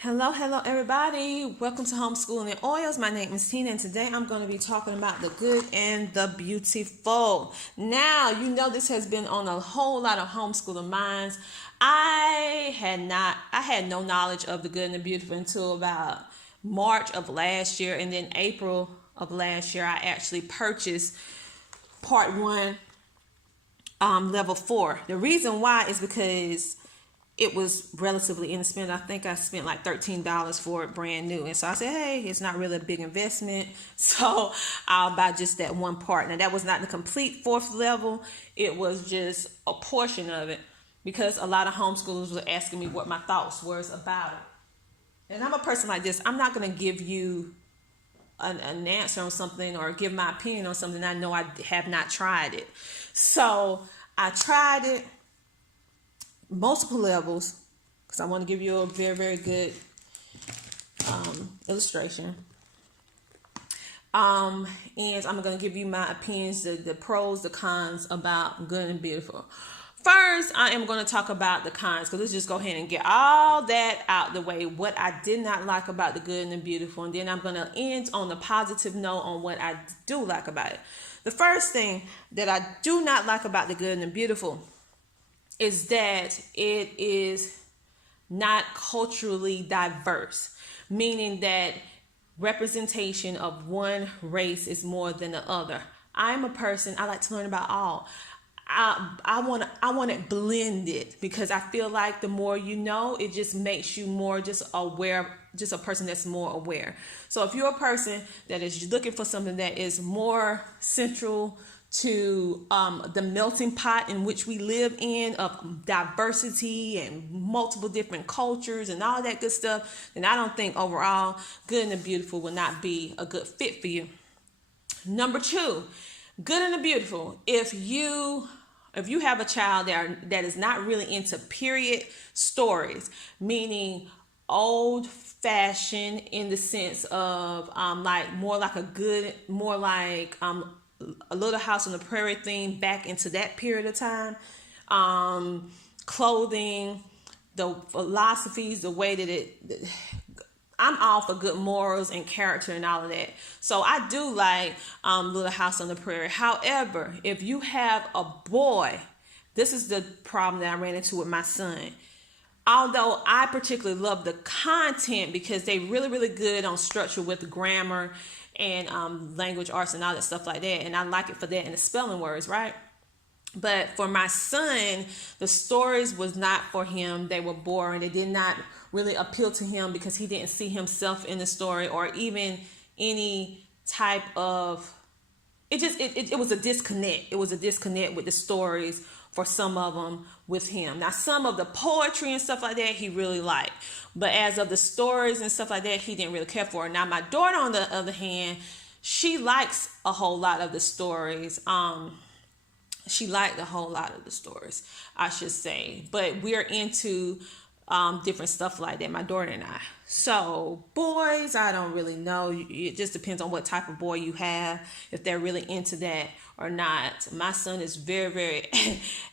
Hello everybody. Welcome to Homeschooling and Oils. My name is Tina and today I'm going to be talking about the good and the beautiful. Now, you know this has been on a whole lot of homeschooler minds. I had no knowledge of the good and the beautiful until about March of last year, and then April of last year I actually purchased part 1 level 4. The reason why is because it was relatively inexpensive. I think I spent like $13 for it brand new. And so I said, hey, it's not really a big investment, so I'll buy just that one part. Now, that was not the complete 4th level. It was just a portion of it because a lot of homeschoolers were asking me what my thoughts were about it. And I'm a person like this. I'm not going to give you an answer on something or give my opinion on something I know I have not tried it. So I tried it multiple levels because I want to give you a very good illustration, and I'm going to give you my opinions, the pros, the cons about good and beautiful. First, I am going to talk about the cons, because let's just go ahead and get all that out the way, what I did not like about the good and the beautiful, and then I'm going to end on a positive note on what I do like about it. The first thing that I do not like about the good and the beautiful is that it is not culturally diverse, meaning that representation of one race is more than the other. I'm a person, I like to learn about all. I want it blended, because I feel like the more you know, it just makes you more just aware, just a person that's more aware. So if you're a person that is looking for something that is more central to the melting pot in which we live in, of diversity and multiple different cultures and all that good stuff, then I don't think overall good and the beautiful will not be a good fit for you. Number 2, good and the beautiful. If you have a child that is not really into period stories, meaning old fashioned in the sense of like more like a Little House on the Prairie theme, back into that period of time, clothing, the philosophies, the way that I'm all for good morals and character and all of that. So I do like Little House on the Prairie. However, if you have a boy, this is the problem that I ran into with my son. Although I particularly love the content because they really good on structure with grammar and language arts and all that stuff like that, and I like it for that and the spelling words, right? But for my son, the stories was not for him. They were boring. They did not really appeal to him because he didn't see himself in the story, or even any type of, it was a disconnect. It was a disconnect with the stories for some of them with him. Now, some of the poetry and stuff like that he really liked, but as of the stories and stuff like that, he didn't really care for it. Now, my daughter, on the other hand, she likes a whole lot of the stories. She liked a whole lot of the stories, I should say, but we're into different stuff like that, my daughter and I. So boys, I don't really know. It just depends on what type of boy you have, if they're really into that or not. My son is very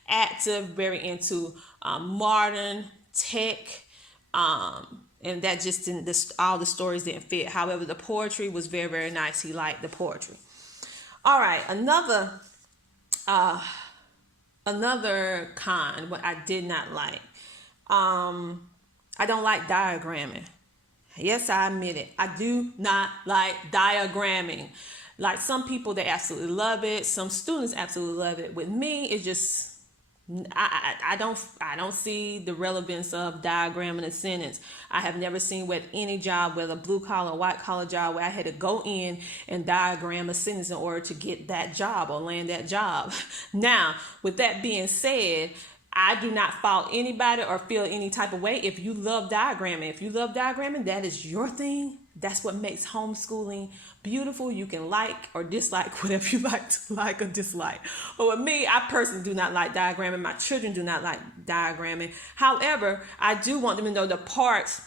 active, very into modern tech, and that just didn't, all the stories didn't fit. However, the poetry was very nice. He liked the poetry. All right, another con, what I did not like. I don't like diagramming. Yes, I admit it. I do not like diagramming. Like some people, they absolutely love it. Some students absolutely love it. With me, it's just, I don't see the relevance of diagramming a sentence. I have never seen with any job, whether blue collar or white collar job, where I had to go in and diagram a sentence in order to get that job or land that job. Now, with that being said, I do not fault anybody or feel any type of way. If you love diagramming, that is your thing. That's what makes homeschooling beautiful. You can like or dislike whatever you like to like or dislike. But with me, I personally do not like diagramming. My children do not like diagramming. However, I do want them to know the parts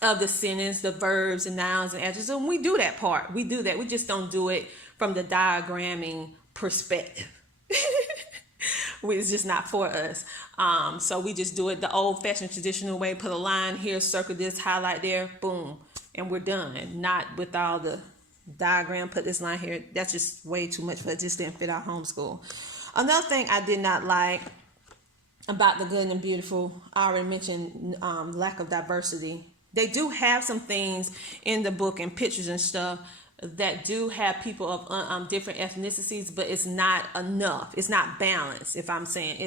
of the sentence, the verbs and nouns and adjectives. And we do that part. We do that. We just don't do it from the diagramming perspective. It's just not for us. So we just do it the old-fashioned traditional way. Put a line here, circle this, highlight there, boom, and we're done. Not with all the diagram, put this line here. That's just way too much, but it just didn't fit our homeschool. Another thing I did not like about the good and beautiful, I already mentioned lack of diversity. They do have some things in the book and pictures and stuff that do have people of different ethnicities, but it's not enough. It's not balanced. If I'm saying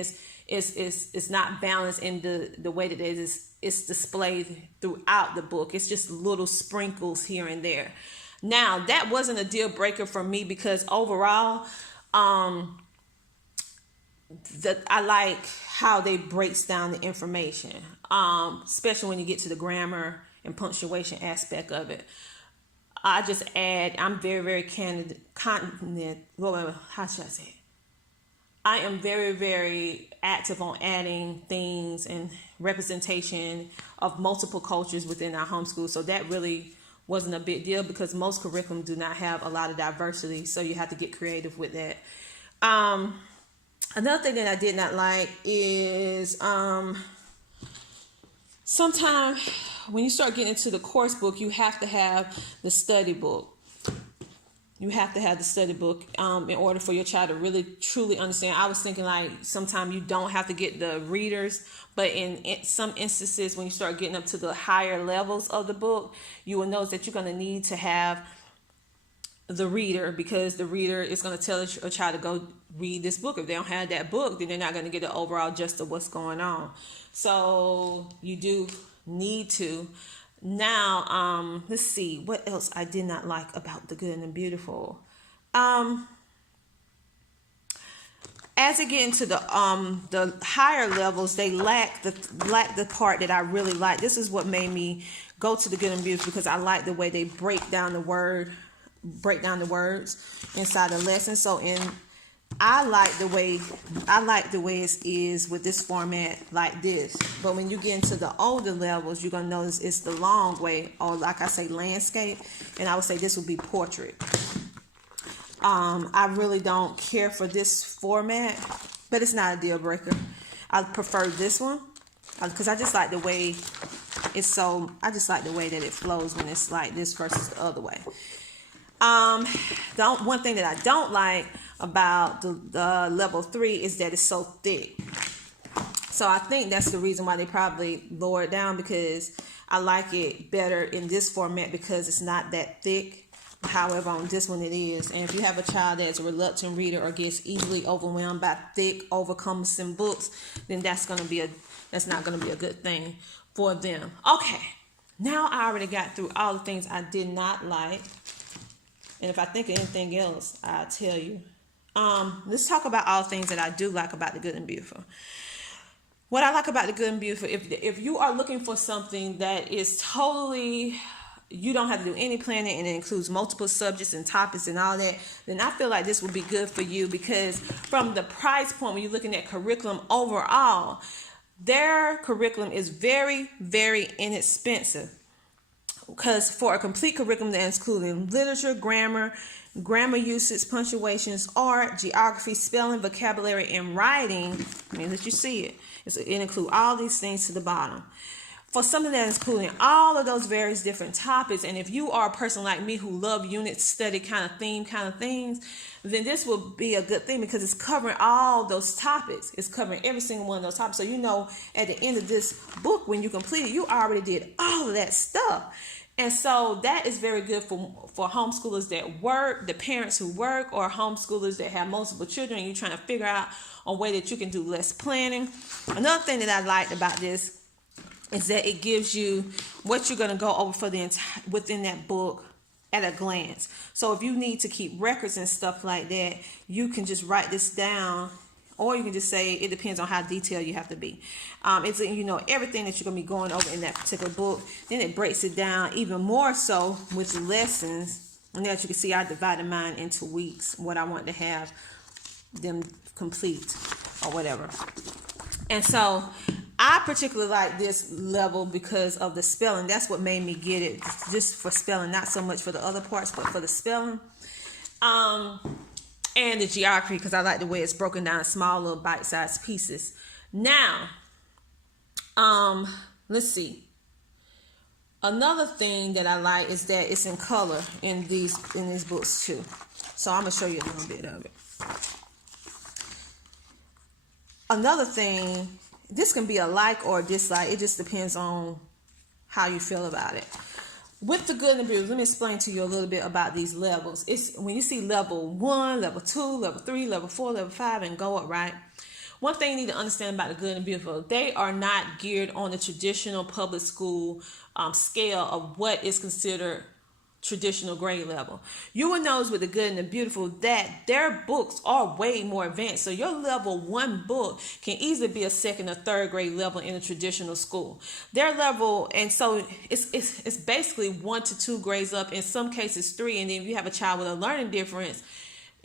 it's not balanced in the way that it's displayed throughout the book. It's just little sprinkles here and there. Now that wasn't a deal breaker for me because overall, I like how they breaks down the information, especially when you get to the grammar and punctuation aspect of it. I just add, I'm very, very continent. How should I say it? I am very, very active on adding things and representation of multiple cultures within our homeschool. So that really wasn't a big deal because most curriculum do not have a lot of diversity. So you have to get creative with that. Another thing that I did not like is sometimes when you start getting into the course book, you have to have the study book. You have to have the study book in order for your child to really truly understand. I was thinking like sometimes you don't have to get the readers, but in some instances when you start getting up to the higher levels of the book, you will notice that you're going to need to have the reader because the reader is going to tell a child to go read this book. If they don't have that book, then they're not going to get the overall gist of what's going on. So you do need to. Now, let's see what else I did not like about the good and the beautiful. As they get into the higher levels, they lack the part that I really like. This is what made me go to the good and beautiful because I like the way they break down the words inside the lesson. So I like the way it is with this format like this. But when you get into the older levels, you're gonna notice it's the long way, or like I say, landscape, and I would say this would be portrait. I really don't care for this format, but it's not a deal breaker. I prefer this one because I just like the way I just like the way that it flows when it's like this versus the other way. One thing that I don't like about the level 3 is that it's so thick. So I think that's the reason why they probably lower it down, because I like it better in this format because it's not that thick. However, on this one it is. And if you have a child that's a reluctant reader or gets easily overwhelmed by thick, overcumbersome books, then that's not going to be a good thing for them. Okay, now I already got through all the things I did not like. And if I think of anything else, I'll tell you. Let's talk about all the things that I do like about the good and beautiful. What I like about the good and beautiful, if you are looking for something that is totally, you don't have to do any planning and it includes multiple subjects and topics and all that, then I feel like this would be good for you, because from the price point, when you're looking at curriculum overall, their curriculum is very, very inexpensive. Because for a complete curriculum that includes literature, grammar usage, punctuations, art, geography, spelling, vocabulary, and writing, I mean, let you see it. It includes all these things to the bottom. For something that is including all of those various different topics, and if you are a person like me who love unit study kind of things, then this will be a good thing because it's covering all those topics. It's covering every single one of those topics. So you know at the end of this book, when you complete it, you already did all of that stuff. And so that is very good for homeschoolers that work, the parents who work, or homeschoolers that have multiple children and you're trying to figure out a way that you can do less planning. Another thing that I liked about this is that it gives you what you're going to go over for within that book at a glance. So if you need to keep records and stuff like that, you can just write this down, or you can just say it depends on how detailed you have to be. It's everything that you're going to be going over in that particular book. Then it breaks it down even more so with lessons. And as you can see, I divided mine into weeks, what I want to have them complete or whatever. And so I particularly like this level because of the spelling. That's what made me get it, just for spelling, not so much for the other parts, but for the spelling. and the geography, because I like the way it's broken down in small little bite-sized pieces. Now, let's see. Another thing that I like is that it's in color in these books too. So I'm gonna show you a little bit of it. Another thing, this can be a like or a dislike. It just depends on how you feel about it. With the good and the beautiful, let me explain to you a little bit about these levels. It's when you see level 1, level 2, level 3, level 4, level 5, and go up, right? One thing you need to understand about the good and beautiful, they are not geared on the traditional public school scale of what is considered traditional grade level. You will notice with the good and the beautiful that their books are way more advanced. So your level 1 book can easily be a 2nd or 3rd grade level in a traditional school. Their level, and so it's basically 1 to 2 grades up, in some cases 3, and then if you have a child with a learning difference,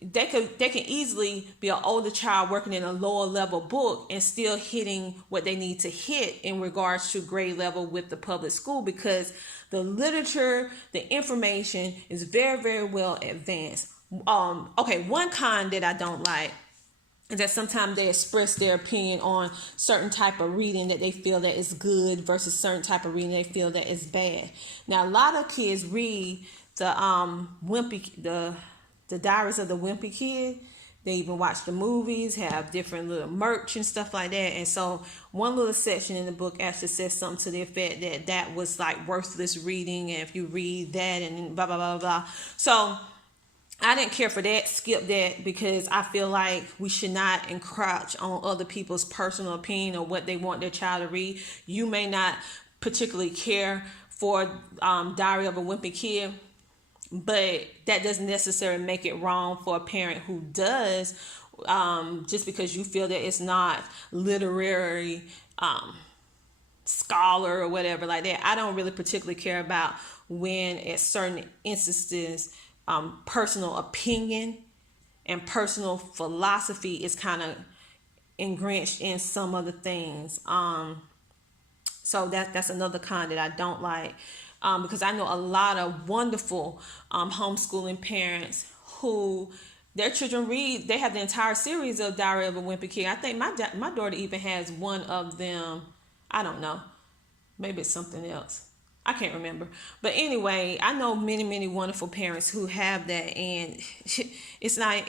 they can easily be an older child working in a lower level book and still hitting what they need to hit in regards to grade level with the public school, because the literature, the information is very, very well advanced. Okay, one con that I don't like is that sometimes they express their opinion on certain type of reading that they feel that is good versus certain type of reading they feel that is bad. Now, a lot of kids read the Diaries of the Wimpy Kid. They even watch the movies, have different little merch and stuff like that. And so one little section in the book actually says something to the effect that that was like worthless reading, and if you read that and blah, blah, blah, blah. So I didn't care for that, skip that, because I feel like we should not encroach on other people's personal opinion or what they want their child to read. You may not particularly care for Diary of a Wimpy Kid, but that doesn't necessarily make it wrong for a parent who does, just because you feel that it's not literary scholar or whatever like that. I don't really particularly care about when at certain instances personal opinion and personal philosophy is kind of engranced in some of the things. So that's another con that I don't like. Because I know a lot of wonderful homeschooling parents who their children read, they have the entire series of Diary of a Wimpy Kid. I think my daughter even has one of them. I don't know. Maybe it's something else. I can't remember. But anyway, I know many, many wonderful parents who have that, and it's not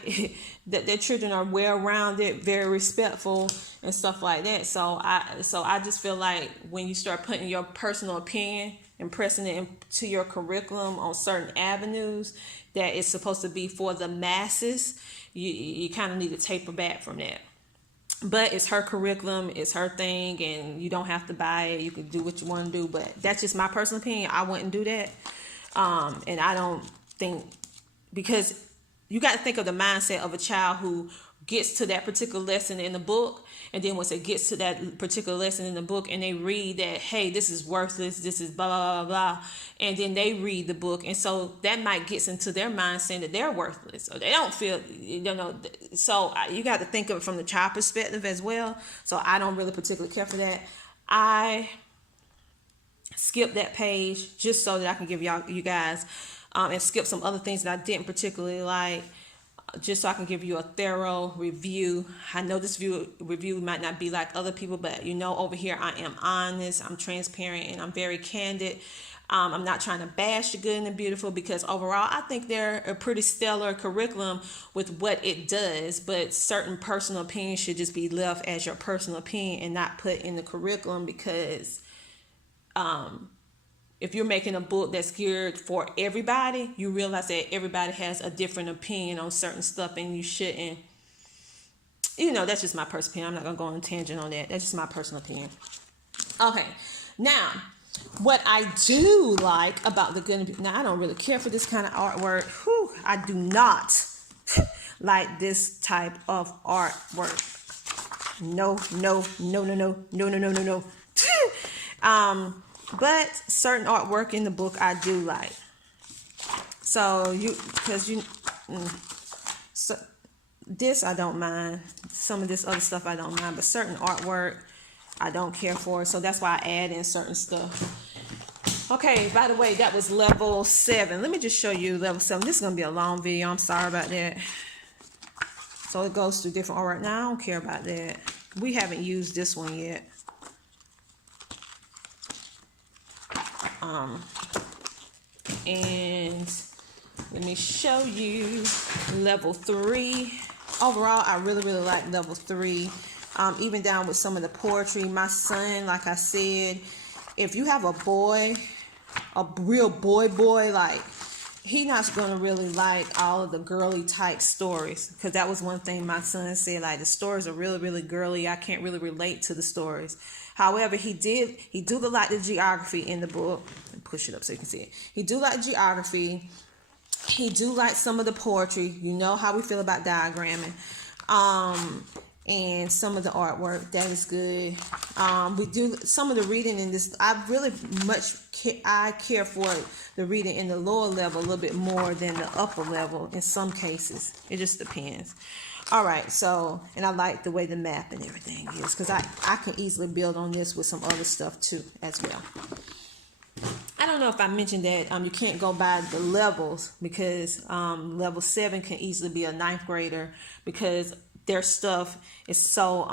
that their children are well-rounded, very respectful and stuff like that. So I just feel like when you start putting your personal opinion and pressing it into your curriculum on certain avenues that is supposed to be for the masses, you kind of need to taper back from that. But it's her curriculum, it's her thing, and you don't have to buy it. You can do what you want to do, but that's just my personal opinion. I wouldn't do that. And I don't think, because you got to think of the mindset of a child who gets to that particular lesson in the book, and then once it gets to that particular lesson in the book and they read that, hey, this is worthless, this is blah, blah, blah, blah, and then they read the book, and so that might get into their mind saying that they're worthless, or they don't feel, so you got to think of it from the child perspective as well. So I don't really particularly care for that. I skip that page just so that I can give you guys and skip some other things that I didn't particularly like, just so I can give you a thorough review. I know this review might not be like other people, but over here I am honest, I'm transparent, and I'm very candid. I'm not trying to bash the good and the beautiful, because overall I think they're a pretty stellar curriculum with what it does, but certain personal opinions should just be left as your personal opinion and not put in the curriculum, because if you're making a book that's geared for everybody, you realize that everybody has a different opinion on certain stuff, and you shouldn't, that's just my personal opinion. I'm not going to go on a tangent on that. That's just my personal opinion. Okay, now, what I do like about the good and beautiful, now I don't really care for this kind of artwork. I do not like this type of artwork. No. But certain artwork in the book I do like. So this I don't mind. Some of this other stuff I don't mind, but certain artwork I don't care for. So that's why I add in certain stuff. Okay, by the way, that was level 7. Let me just show you level 7. This is going to be a long video. I'm sorry about that. So it goes through different artwork. Now I don't care about that. We haven't used this one yet. And let me show you level 3. Overall, I really like level 3. Even down with some of the poetry. My son, like I said, if you have a boy, a real boy, like, he not gonna really like all of the girly type stories, because that was one thing my son said, like, the stories are really girly. I can't really relate to the stories. However, he do like the geography in the book. Push it up so you can see it. He do like geography. He do like some of the poetry. You know how we feel about diagramming. And some of the artwork, that is good. We do some of the reading in this. I care for the reading in the lower level a little bit more than the upper level in some cases. It just depends. All right, so, and I like the way the map and everything is, because I can easily build on this with some other stuff too as well. I don't know if I mentioned that you can't go by the levels, because level 7 can easily be a 9th grader, because their stuff is so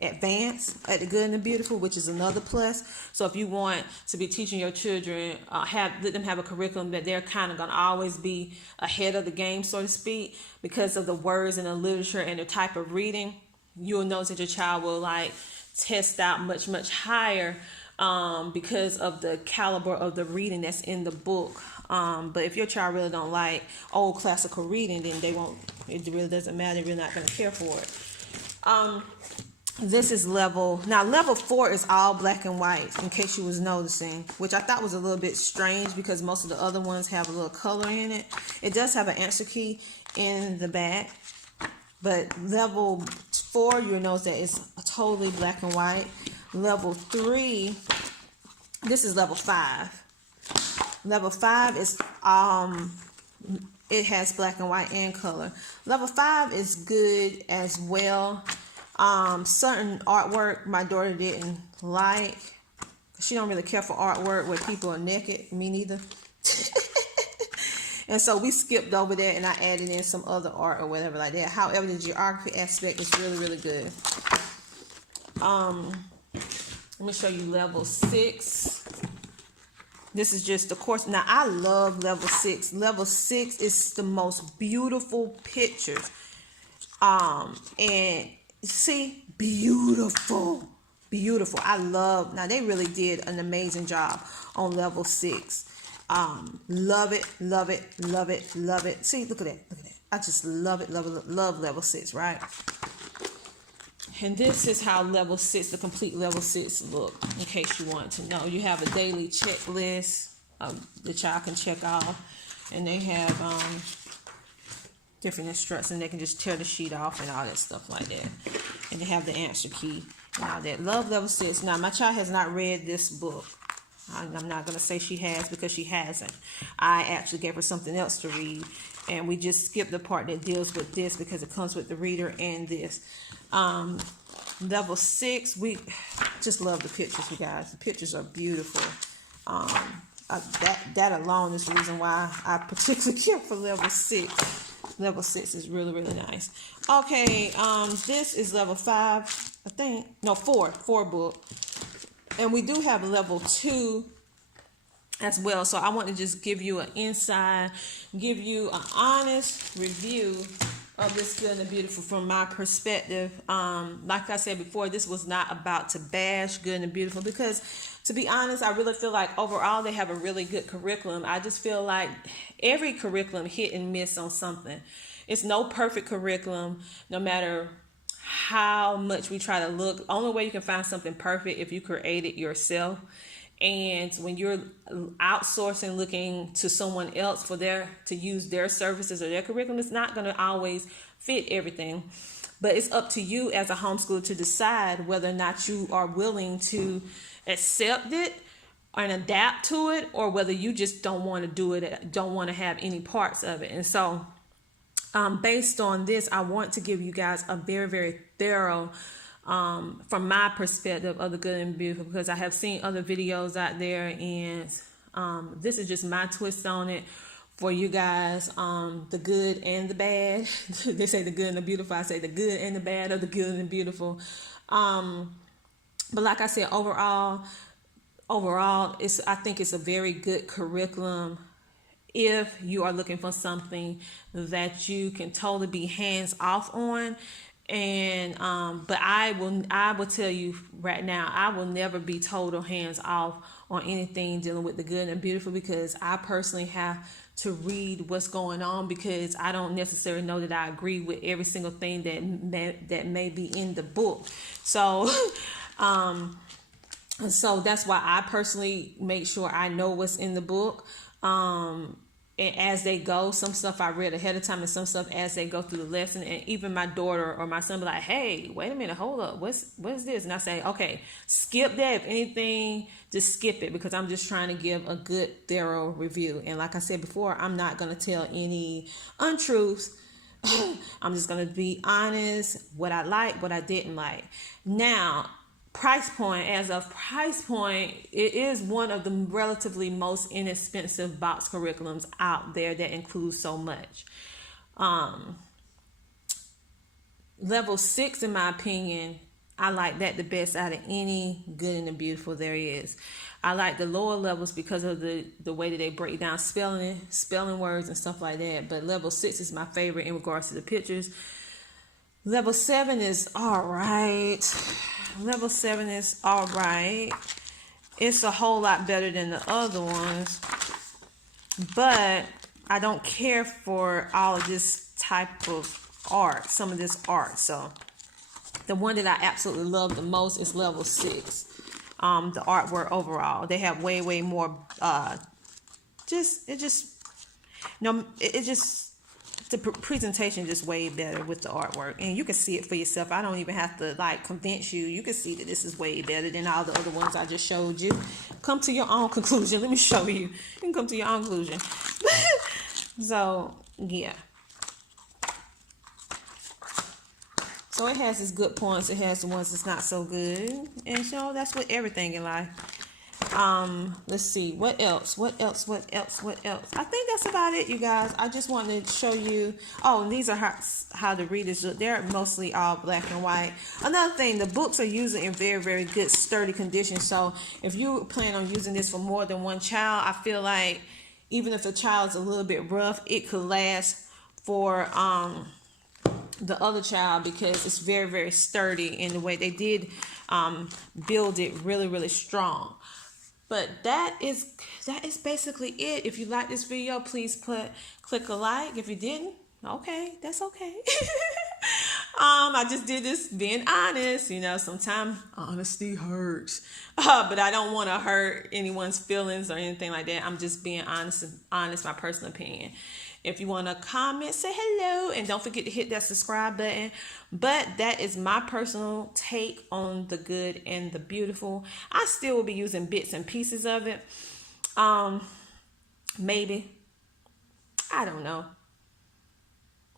advanced at the good and the beautiful, which is another plus. So if you want to be teaching your children, let them have a curriculum that they're kind of going to always be ahead of the game, so to speak, because of the words and the literature and the type of reading, you'll notice that your child will like test out much higher because of the caliber of the reading that's in the book. But if your child really don't like old classical reading, then they won't. It really doesn't matter. You're not going to care for it. This is level 4 is all black and white, in case you was noticing, which I thought was a little bit strange because most of the other ones have a little color in it. It does have an answer key in the back, but level 4, you'll notice that it's totally black and white. Level 3, this is level 5. Level 5 is it has black and white and color. Level 5 is good as well. Certain artwork my daughter didn't like. She don't really care for artwork where people are naked. Me neither. And so we skipped over that, and I added in some other art or whatever like that. However, the geography aspect is really good. Let me show you level 6. This is just the course. Now, I love level 6. Level 6 is the most beautiful pictures. And see, beautiful. I love. Now, they really did an amazing job on level 6. Love it. See, look at that. I just love it. Love level 6, right? And this is how level 6, the complete level 6 look, in case you want to know. You have a daily checklist the child can check off, and they have different instructions. They can just tear the sheet off and all that stuff like that. And they have the answer key and all that. Love level 6. Now, my child has not read this book. I'm not going to say she has, because she hasn't. I actually gave her something else to read, and we just skipped the part that deals with this because it comes with the reader and this. Level 6, we just love the pictures, you guys. The pictures are beautiful. That alone is the reason why I particularly care for level 6. Level 6 is really nice. Okay, this is level 5, I think. No, 4 book. And we do have level 2 as well. So I want to just give you an insight, give you an honest review of this Good and Beautiful from my perspective. Like I said before, this was not about to bash Good and Beautiful, because to be honest, I really feel like overall they have a really good curriculum. I just feel like every curriculum hit and miss on something. It's no perfect curriculum, no matter how much we try to look. Only way you can find something perfect if you create it yourself. And when you're outsourcing, looking to someone else for to use their services or their curriculum, it's not going to always fit everything. But it's up to you as a homeschooler to decide whether or not you are willing to accept it and adapt to it, or whether you just don't want to do it, don't want to have any parts of it. And so based on this, I want to give you guys a very thorough from my perspective of the Good and Beautiful, because I have seen other videos out there, and this is just my twist on it for you guys, the good and the bad. They say the good and the beautiful. I say the good and the bad, or the good and the beautiful. But like I said, overall, I think it's a very good curriculum if you are looking for something that you can totally be hands off on. And but I will tell you right now, I will never be total hands off on anything dealing with the good and beautiful, because I personally have to read what's going on, because I don't necessarily know that I agree with every single thing that may be in the book. So so that's why I personally make sure I know what's in the book. And as they go, some stuff I read ahead of time, and some stuff as they go through the lesson. And even my daughter or my son be like, "Hey, wait a minute, hold up, what's this?" And I say, "Okay, skip that. If anything, just skip it, because I'm just trying to give a good, thorough review." And like I said before, I'm not going to tell any untruths. I'm just going to be honest, what I like, what I didn't like. Now, price point, it is one of the relatively most inexpensive box curriculums out there that includes so much. Level 6, in my opinion, I like that the best out of any good and the beautiful there is. I like the lower levels because of the way that they break down spelling words and stuff like that. But level 6 is my favorite in regards to the pictures. Level 7 is all right. Level 7 is all right. It's a whole lot better than the other ones, but I don't care for all of this type of art, some of this art. So the one that I absolutely love the most is level 6. The artwork overall, they have way more. The presentation just way better with the artwork, and you can see it for yourself. I don't even have to convince you. You can see that this is way better than all the other ones I just showed you. Come to your own conclusion. Let me show you. You can come to your own conclusion. So yeah. So it has its good points. It has the ones that's not so good, and that's with everything in life. Let's see, what else? I think that's about it, you guys. I just wanted to show you. Oh, and these are how the readers look. They're mostly all black and white. Another thing, the books are usually in very good sturdy condition. So if you plan on using this for more than one child, I feel like even if the child's a little bit rough, it could last for the other child, because it's very sturdy in the way they did build it really strong. But that is basically it. If you like this video, please click a like. If you didn't, okay, that's okay. I just did this being honest. Sometimes honesty hurts, but I don't want to hurt anyone's feelings or anything like that. I'm just being honest, my personal opinion. If you want to comment, say hello, and don't forget to hit that subscribe button. But that is my personal take on the good and the beautiful. I still will be using bits and pieces of it. Maybe. I don't know.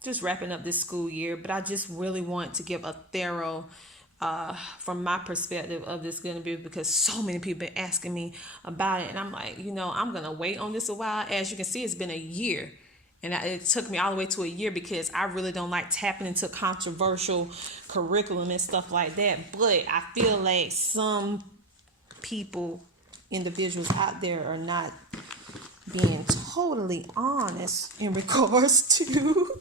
Just wrapping up this school year, but I just really want to give a thorough, from my perspective of this good and beautiful, because so many people been asking me about it. And I'm like, I'm going to wait on this a while. As you can see, it's been a year. And it took me all the way to a year, because I really don't like tapping into controversial curriculum and stuff like that. But I feel like some individuals out there are not being totally honest in regards to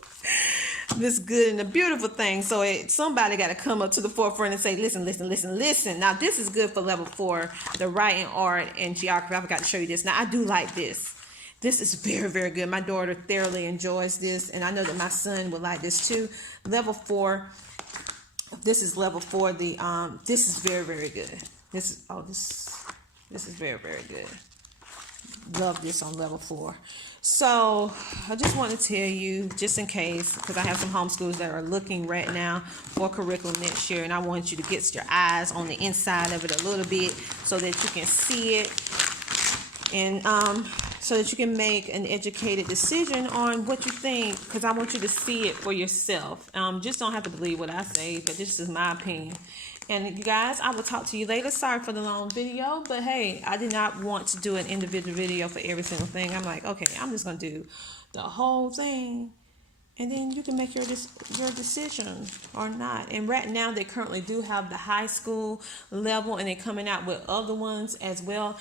this good and the beautiful thing. So somebody got to come up to the forefront and say, listen. Now, this is good for level 4, the writing, art, and geography. I forgot to show you this. Now, I do like this. This is very good. My daughter thoroughly enjoys this, and I know that my son would like this too. Level 4. This is level 4. This is very good. This is very good. Love this on level 4. So I just want to tell you, just in case, because I have some homeschoolers that are looking right now for curriculum next year, and I want you to get your eyes on the inside of it a little bit so that you can see it, and so that you can make an educated decision on what you think, because I want you to see it for yourself. Just don't have to believe what I say, but this is my opinion. And you guys, I will talk to you later. Sorry for the long video, but hey, I did not want to do an individual video for every single thing. I'm like, okay, I'm just going to do the whole thing. And then you can make your decision or not. And right now, they currently do have the high school level, and they're coming out with other ones as well.